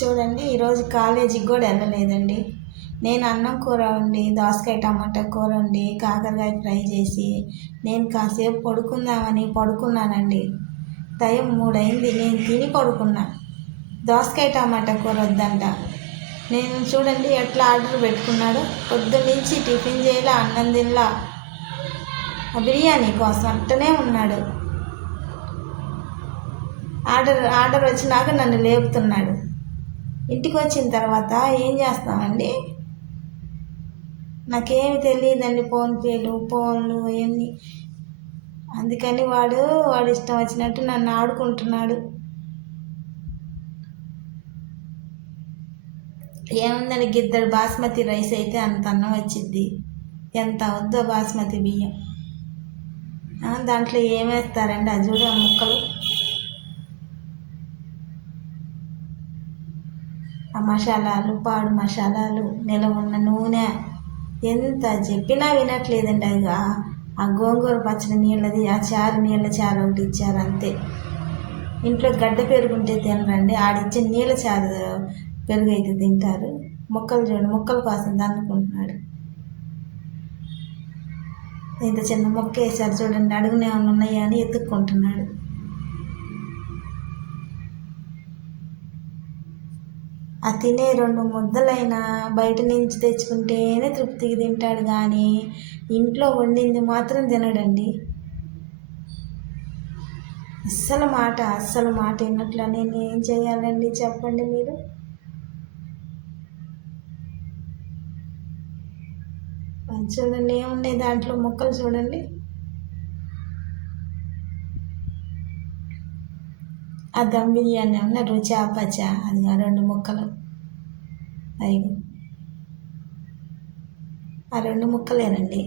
చూడండి, ఈరోజు కాలేజీకి కూడా వెళ్ళలేదండి. నేను అన్నం కూర వండి, దోసకాయ టమాటా కూర వండి, కాకరకాయ ఫ్రై చేసి నేను కాసేపు పడుకుందామని పడుకున్నానండి. టైం 3 అయింది. నేను తిని పడుకున్నా. దోసకాయ టమాటా కూర వద్దంట. నేను చూడండి ఎట్లా ఆర్డర్ పెట్టుకున్నాడు. పొద్దున్నుంచి టిఫిన్ చేయలా, అన్నం తినలా, బిర్యానీ కోసం అట్టనే ఉన్నాడు. ఆర్డర్ వచ్చినాక నన్ను లేపుతున్నాడు. ఇంటికి వచ్చిన తర్వాత ఏం చేస్తామండి, నాకేమి తెలియదండి ఫోన్లు అవన్నీ. అందుకని వాడు ఇష్టం వచ్చినట్టు నన్ను ఆడుకుంటున్నాడు. ఏముందని గిద్దరు బాస్మతి రైస్ అయితే అంత అన్నం వచ్చిద్ది. ఎంత వద్దో బాస్మతి బియ్యం. దాంట్లో ఏమేస్తారండి? అది చూడ ముక్కలు, ఆ మసాలాలు, పాడు మసాలాలు, నిలవ ఉన్న నూనె, ఎంత చెప్పినా వినట్లేదండి. అది ఆ గోంగూర పచ్చడి నీళ్ళది, ఆ చారు నీళ్ళ చారు ఒకటి ఇచ్చారు అంతే. ఇంట్లో గడ్డ పెరుగుంటే తినరండి, ఆడిచ్చే నీళ్ళ చారు పెరుగు అయితే తింటారు. ముక్కలు చూడండి, ముక్కల కోసం దన్నుకుంటున్నాడు. ఇంత చిన్న ముక్క వేసారు చూడండి, అడుగునే ఏమైనా ఉన్నాయా అని ఎత్తుక్కుంటున్నాడు. ఆ తినే 2 ముద్దలైనా బయట నుంచి తెచ్చుకుంటేనే తృప్తికి తింటాడు, కానీ ఇంట్లో వండింది మాత్రం తినడండి. అస్సలు మాట విన్నట్ల. నేను ఏం చేయాలండి చెప్పండి మీరు? చూడండి ఏమున్నాయి దాంట్లో ముక్కలు చూడండి. ఆ దమ్ బిర్యానీ ఉన్న రుచి ఆపచ్చా, అది 2 ముక్కలు, అయ్యి ఆ 2 ముక్కలేనండి.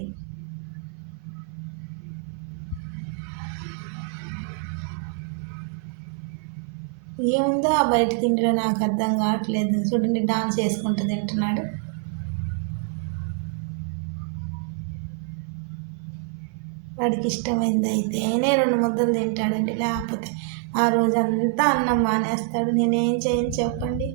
ఏముందో ఆ బయట తిండిలో నాకు అర్థం కావట్లేదు. చూడండి డాన్స్ చేసుకుంటూ తింటున్నాడు. వాడికి ఇష్టమైంది అయితేనే 2 ముద్దలు తింటాడండి, లేకపోతే ఆ రోజంతా అన్నం మానేస్తాడు. నేనేం చేయను చెప్పండి?